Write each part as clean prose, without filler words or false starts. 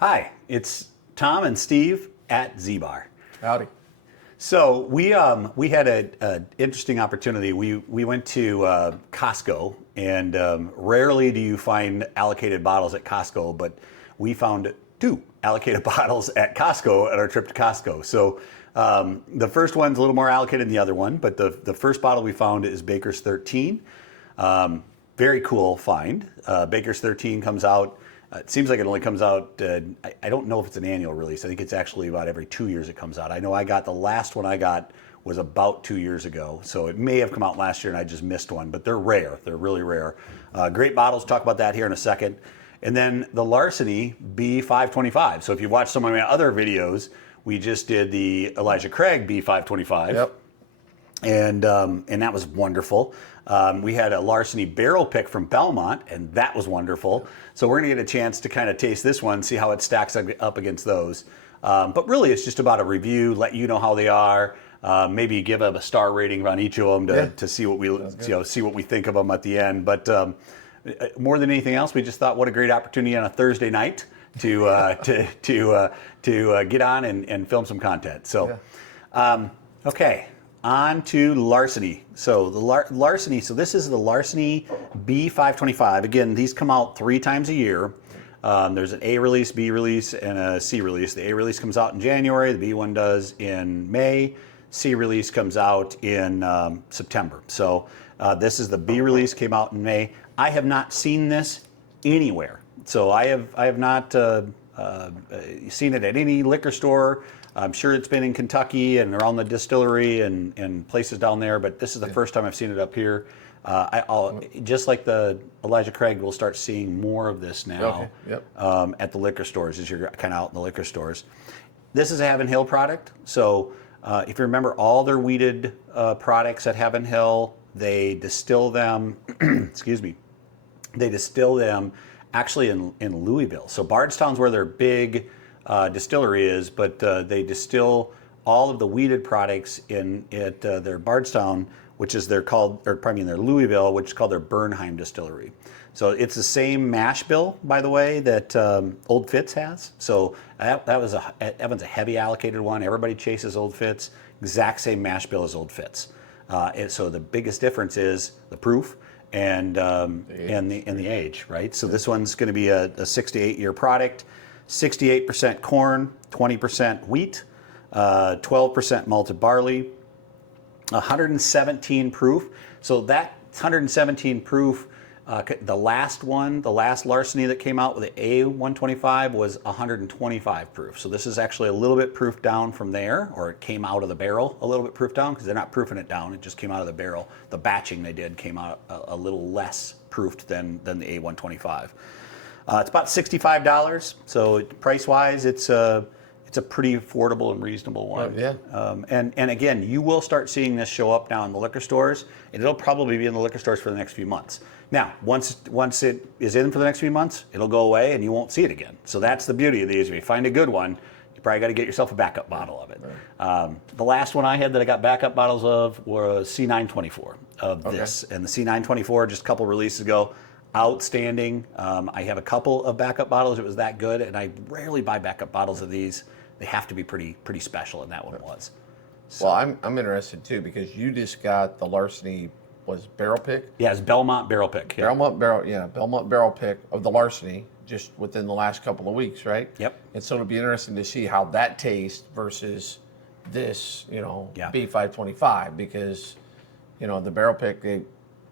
Hi, it's Tom and Steve at ZBar. Howdy. So we had an interesting opportunity. We went to Costco, and rarely do you find allocated bottles at Costco, but we found 2 allocated bottles at Costco at our trip to Costco. So the first one's a little more allocated than the other one, but the first bottle we found is Baker's 13. Very cool find. Baker's 13 comes out. It seems like it only comes out, I don't know if it's an annual release. I think it's actually about every 2 years it comes out. I know the last one I got was about 2 years ago. So it may have come out last year and I just missed one, but they're rare. They're really rare. Great bottles, talk about that here in a second. And then the Larceny B525. So if you've watched some of my other videos, we just did the Elijah Craig B525. Yep. And that was wonderful. We had a Larceny Barrel Pick from Belmont, and that was wonderful. So we're going to get a chance to kind of taste this one, see how it stacks up against those. But really, it's just about a review, let you know how they are. Maybe give them a star rating on each of them to see what we think of them at the end. But more than anything else, we just thought what a great opportunity on a Thursday night to get on and film some content. So, okay. On to Larceny. So the Larceny. So this is the Larceny B525. Again, these come out 3 times a year. There's an A release, B release, and a C release. The A release comes out in January. The B one does in May. C release comes out in September. So this is the B release. Came out in May. I have not seen this anywhere. So I have not seen it at any liquor store. I'm sure it's been in Kentucky and around the distillery and places down there, but this is the first time I've seen it up here. I'll just like the Elijah Craig, we'll start seeing more of this now at the liquor stores as you're kind of out in the liquor stores. This is a Heaven Hill product. So if you remember all their weeded products at Heaven Hill, they distill them, excuse me, they distill them actually in Louisville. So Bardstown's where their big distillery is, but they distill all of the weeded products at their Bardstown, which is their Louisville, which is called their Bernheim distillery. So it's the same mash bill, by the way, that Old Fitz has. So that one's a heavy allocated one. Everybody chases Old Fitz. Exact same mash bill as Old Fitz. So the biggest difference is the proof and the age, right? So this one's going to be a 6 to 8 year product. 68% corn, 20% wheat, 12% malted barley, 117 proof. So that 117 proof, the last Larceny that came out with the A125 was 125 proof. So this is actually a little bit proof down from there, or it came out of the barrel a little bit proof down because they're not proofing it down. It just came out of the barrel. The batching they did came out a little less proofed than the A125. It's about $65, so price-wise, it's a pretty affordable and reasonable one. And again, you will start seeing this show up now in the liquor stores, and it'll probably be in the liquor stores for the next few months. Now, once it is in for the next few months, it'll go away, and you won't see it again. So that's the beauty of these. If you find a good one, you probably got to get yourself a backup bottle of it. Right. The last one I had that I got backup bottles of was C924 of this, and the C924 just a couple releases ago. Outstanding. I have a couple of backup bottles. It was that good, and I rarely buy backup bottles of these. They have to be pretty special, and that one was. So, well, I'm interested too because you just got the Larceny Barrel Pick. Yeah, it's Belmont Barrel Pick. Yeah. Belmont Barrel Pick of the Larceny just within the last couple of weeks, right? Yep. And so it'll be interesting to see how that tastes versus this, B525 because, the Barrel Pick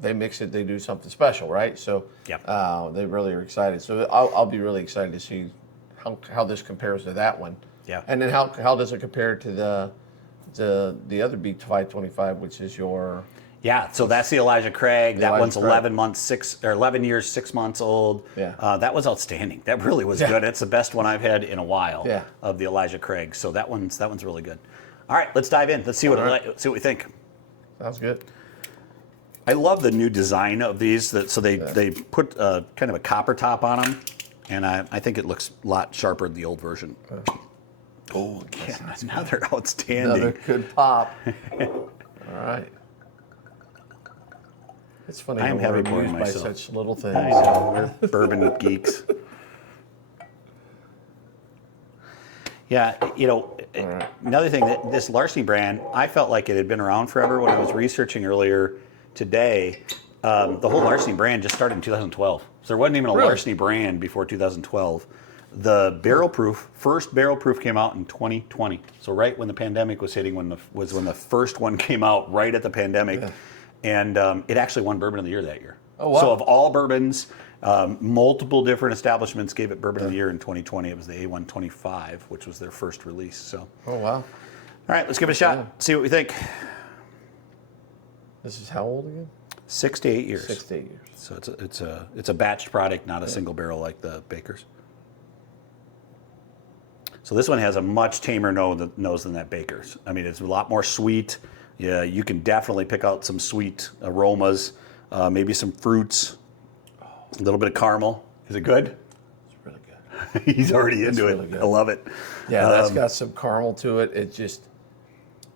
they mix it, they do something special, right? So they really are excited. So I'll be really excited to see how this compares to that one. Yeah. And then how does it compare to the other B525, which is your... Yeah, so that's the Elijah Craig. That one's 11 years, 6 months old. Yeah. That was outstanding. That really was good. It's the best one I've had in a while of the Elijah Craig. So that one's really good. All right, let's dive in. Let's see what we think. Sounds good. I love the new design of these. They put kind of a copper top on them, and I think it looks a lot sharper than the old version. Oh, again, another outstanding. Another good pop. All right. It's funny how we're amused by such little things. We're bourbon geeks. Yeah, another thing, that this Larceny brand, I felt like it had been around forever. When I was researching earlier today, the whole Larceny brand just started in 2012. So there wasn't even a Larceny brand before 2012. The barrel proof, first barrel proof came out in 2020. So right when the pandemic was hitting, when the first one came out, right at the pandemic. Yeah. And it actually won Bourbon of the Year that year. Oh, wow. So of all bourbons, multiple different establishments gave it Bourbon of the Year in 2020. It was the A125, which was their first release. So. Oh, wow. All right, let's give it a shot. See what we think. This is how old again? 6 to 8 years. 6 to 8 years. So it's a batched product, not a single barrel like the Baker's. So this one has a much tamer nose than that Baker's. I mean, it's a lot more sweet. Yeah, you can definitely pick out some sweet aromas, maybe some fruits, a little bit of caramel. Is it good? It's really good. He's already into it. Really, I love it. Yeah, that's got some caramel to it. It just,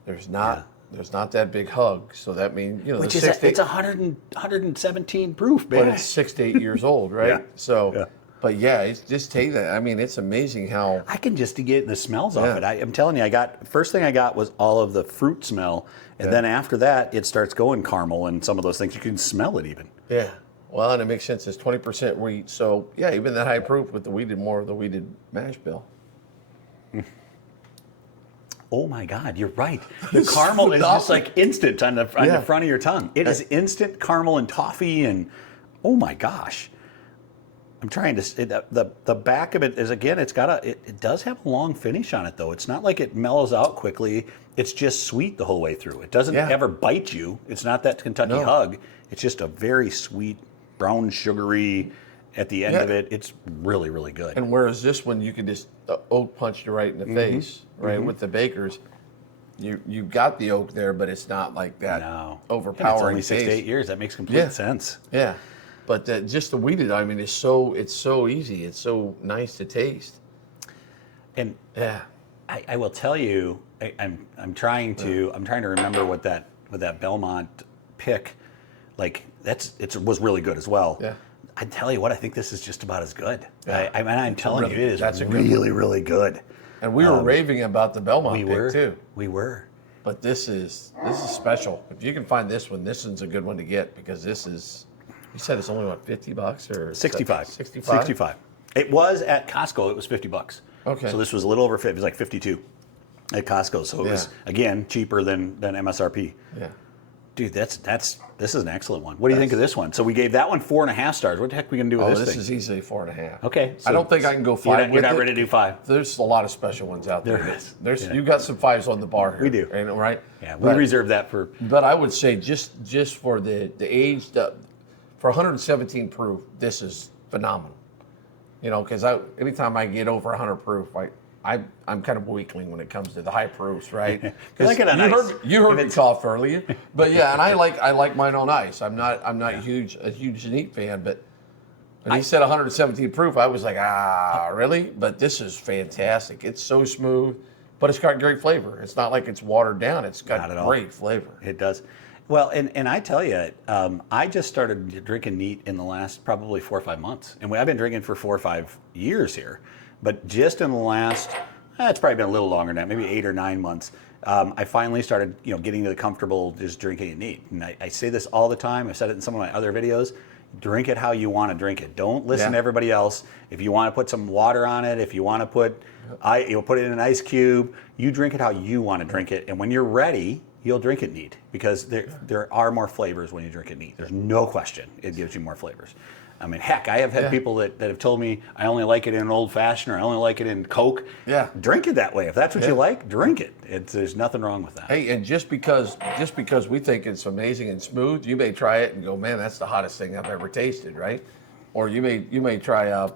there's not that big hug. So that means, which is it's 117 proof, baby. But it's 6 to 8 years old, right? Yeah. So. Yeah. But yeah, it's just take that. I mean, it's amazing how I can just get the smells off it. I'm telling you, first thing I got was all of the fruit smell, and then after that, it starts going caramel and some of those things. You can smell it even. Yeah. Well, and it makes sense. It's 20% wheat, so yeah, even that high proof with the weeded, more of the weeded mash bill. Oh my God, you're right. The caramel is just like instant on the front of your tongue. It is instant caramel and toffee, and oh my gosh. I'm trying to. The back of it is, again, it does have a long finish on it though. It's not like it mellows out quickly. It's just sweet the whole way through. It doesn't ever bite you. It's not that Kentucky hug. It's just a very sweet, brown, sugary. At the end of it, it's really, really good. And whereas this one, you can just oak punch you right in the face, right? With the Baker's, you got the oak there, but it's not like that overpowering. It's only 6 to 8 years. That makes complete sense. Yeah. But just the weeded, I mean, it's so easy. It's so nice to taste. And I will tell you, I'm trying to remember what that Belmont pick, like it was really good as well. Yeah. I tell you what, I think this is just about as good. Yeah. I'm telling you, it is really, really good. And we were raving about the Belmont pick too. We were. But this is special. If you can find this one's a good one to get, because this is. You said it's only, what, $50 or 65? 65. 65. It was at Costco. It was $50. Okay. So this was a little over 50. It was like 52 at Costco. So it was, again, cheaper than MSRP. Yeah. Dude, this is an excellent one. What do you think of this one? So we gave that one 4.5 stars. What the heck are we gonna do with this thing? This is easily 4.5. Okay. So I don't think I can go 5. You're not ready to do 5. There's a lot of special ones out there. There's you got some 5s on the bar here. We do, right? Yeah, we reserve that for. But I would say just for the age, for 117 proof, this is phenomenal. Because anytime I get over 100 proof, I'm kind of weakling when it comes to the high proofs, right? Because you heard me cough earlier, but yeah, and I like mine on ice. I'm not a huge neat fan, but when he said 117 proof, I was like, really? But this is fantastic. It's so smooth, but it's got great flavor. It's not like it's watered down. It's got great flavor. It does. Well, and I tell you, I just started drinking neat in the last probably 4 or 5 months. And I've been drinking for 4 or 5 years here. But just in the last, it's probably been a little longer than that, maybe 8 or 9 months, I finally started getting to the comfortable just drinking it neat. And I say this all the time. I've said it in some of my other videos. Drink it how you want to drink it. Don't listen to everybody else. If you want to put some water on it, if you want to put it in an ice cube, you drink it how you want to drink it. And when you're ready, you'll drink it neat, because there are more flavors when you drink it neat. There's no question it gives you more flavors. I mean, heck, I have had people that have told me I only like it in an old fashioned, or I only like it in Coke. Yeah. Drink it that way. If that's what you like, drink it. There's nothing wrong with that. Hey, and just because we think it's amazing and smooth, you may try it and go, man, that's the hottest thing I've ever tasted, right? Or you may try a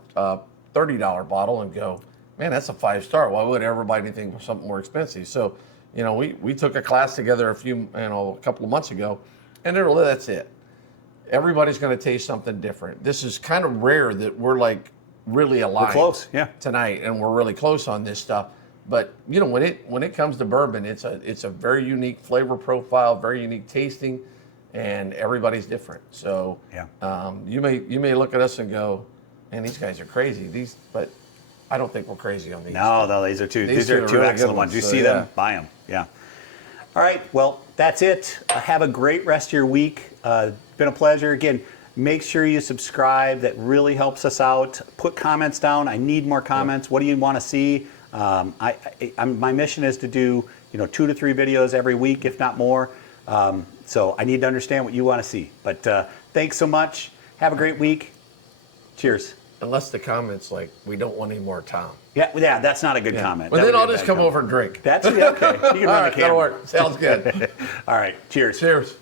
$30 bottle and go, man, that's a 5-star. Why would I ever buy anything for something more expensive? So, we took a class together a couple of months ago, and that's it. Everybody's going to taste something different. This is kind of rare that we're like really aligned. We're close, tonight, and we're really close on this stuff. But when it comes to bourbon, it's a very unique flavor profile, very unique tasting, and everybody's different. So you may look at us and go, man, these guys are crazy. But I don't think we're crazy on these. No, these are two. These are two really excellent ones. You see them, buy them. Yeah. All right. Well, that's it. Have a great rest of your week. Been a pleasure. Again, make sure you subscribe. That really helps us out. Put comments down. I need more comments. What do you want to see? My mission is to do 2 to 3 videos every week, if not more. So I need to understand what you want to see. But thanks so much. Have a great week. Cheers. Unless the comment's like, we don't want any more Tom. Yeah, that's not a good comment. Well, then I'll just come over and drink. That's okay. You can run the camera. That'll work. Sounds good. All right. Cheers. Cheers.